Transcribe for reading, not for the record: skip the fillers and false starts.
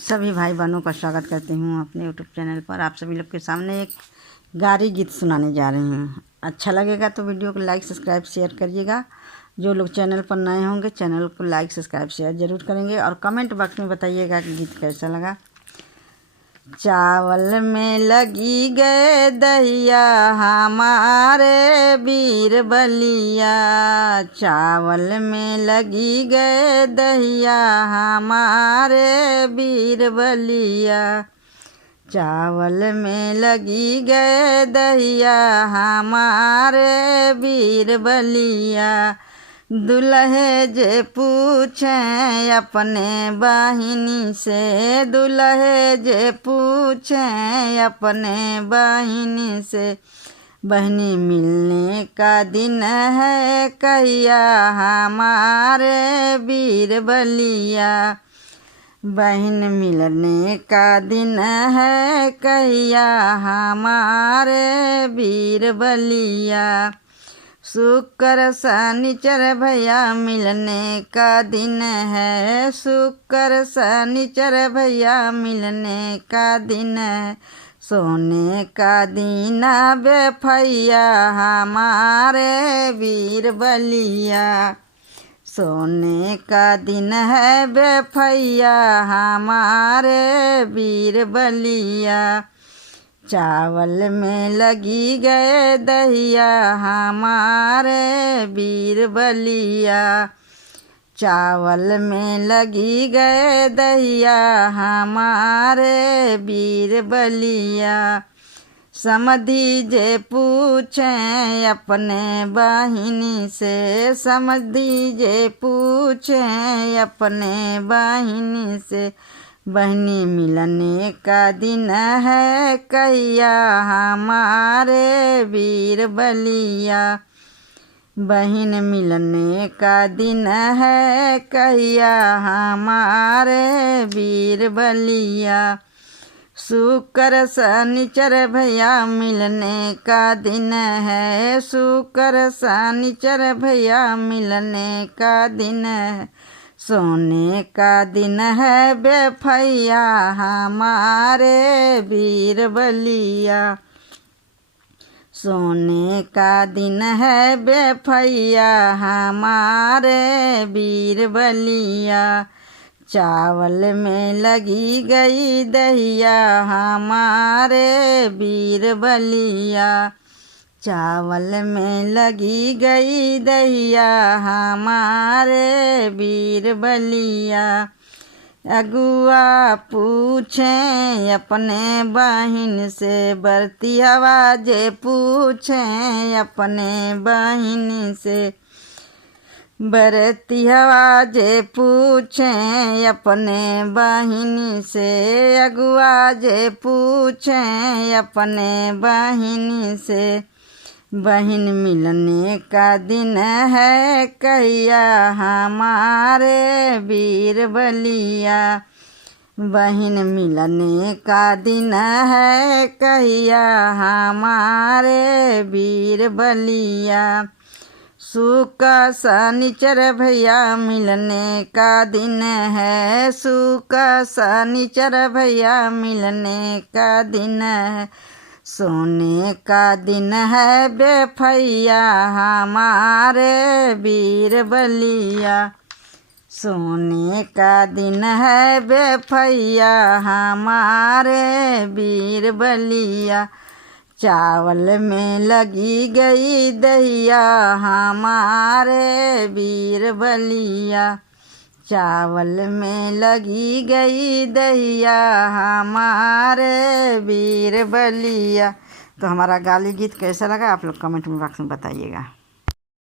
सभी भाई बहनों का स्वागत करती हूँ अपने यूट्यूब चैनल पर। आप सभी लोग के सामने एक गारी गीत सुनाने जा रही हूँ। अच्छा लगेगा तो वीडियो को लाइक सब्सक्राइब शेयर करिएगा। जो लोग चैनल पर नए होंगे चैनल को लाइक सब्सक्राइब शेयर ज़रूर करेंगे और कमेंट बॉक्स में बताइएगा कि गीत कैसा लगा। चावल में लगी गए दहिया हमारे वीर बलिया, चावल में लगी गए दहिया हमारे वीर बलिया, चावल में लगी गए दहिया हमारे वीर बलिया। दुल्हे जे पूछें अपने बहिनी से, दुल्हे जे पूछें अपने बहिनी से, बहनी मिलने का दिन है कहिया हमारे वीर बलिया, बहन मिलने का दिन है कहिया हमारे वीर बलिया। शुक्र शनिचर भैया मिलने का दिन है, शुक्र शनिचर भैया मिलने का दिन है, सोने का दीना बेफैया हमारे वीर बलिया, सोने का दिन है बेफैया हमारे वीर बलिया। चावल में लगी गए दहिया हमारे वीर बलिया, चावल में लगी गए दहिया हमारे वीर बलिया। समधी जे पूछें अपने बहिनी से, समधी जे पूछें अपने बहिनी से, बहनी मिलने का दिन है कहिया हमारे वीर बलिया, बहन मिलने का दिन है कहिया हमारे वीर बलिया। शुक्र शनिचर भैया मिलने का दिन है, शुक्र शनिचर भैया मिलने का दिन है, सोने का दिन है बेफैया हमारे वीर बलिया, सोने का दिन है बेफैया हमारे वीर बलिया। चावल में लगी गई दहिया हमारे वीर बलिया, चावल में लगी गई दहिया हमारे वीर बलिया। अगुआ पूछें अपने बहिन से, बरती हवा जे पूछें अपने बहिन से, बरती हवा जे पूछें अपने बहिनी से, अगुआ जे पूछें अपने बहिनी से, बहन मिलने का दिन है कहिया हमारे वीर बलिया, बहन मिलने का दिन है कहिया हमारे वीर बलिया। शुक्र शनिचर भैया मिलने का दिन है, शुक्र शनिचर भैया मिलने का दिन है, सोने का दिन है बेफैया हमारे वीर बलिया, सोने का दिन है बेफैया हमारे वीर बलिया। चावल में लगी गई दहिया हमारे वीर बलिया, चावल में लगी गई दहिया हमारे वीर बलिया। तो हमारा गाली गीत कैसा लगा आप लोग कमेंट में बॉक्स में बताइएगा।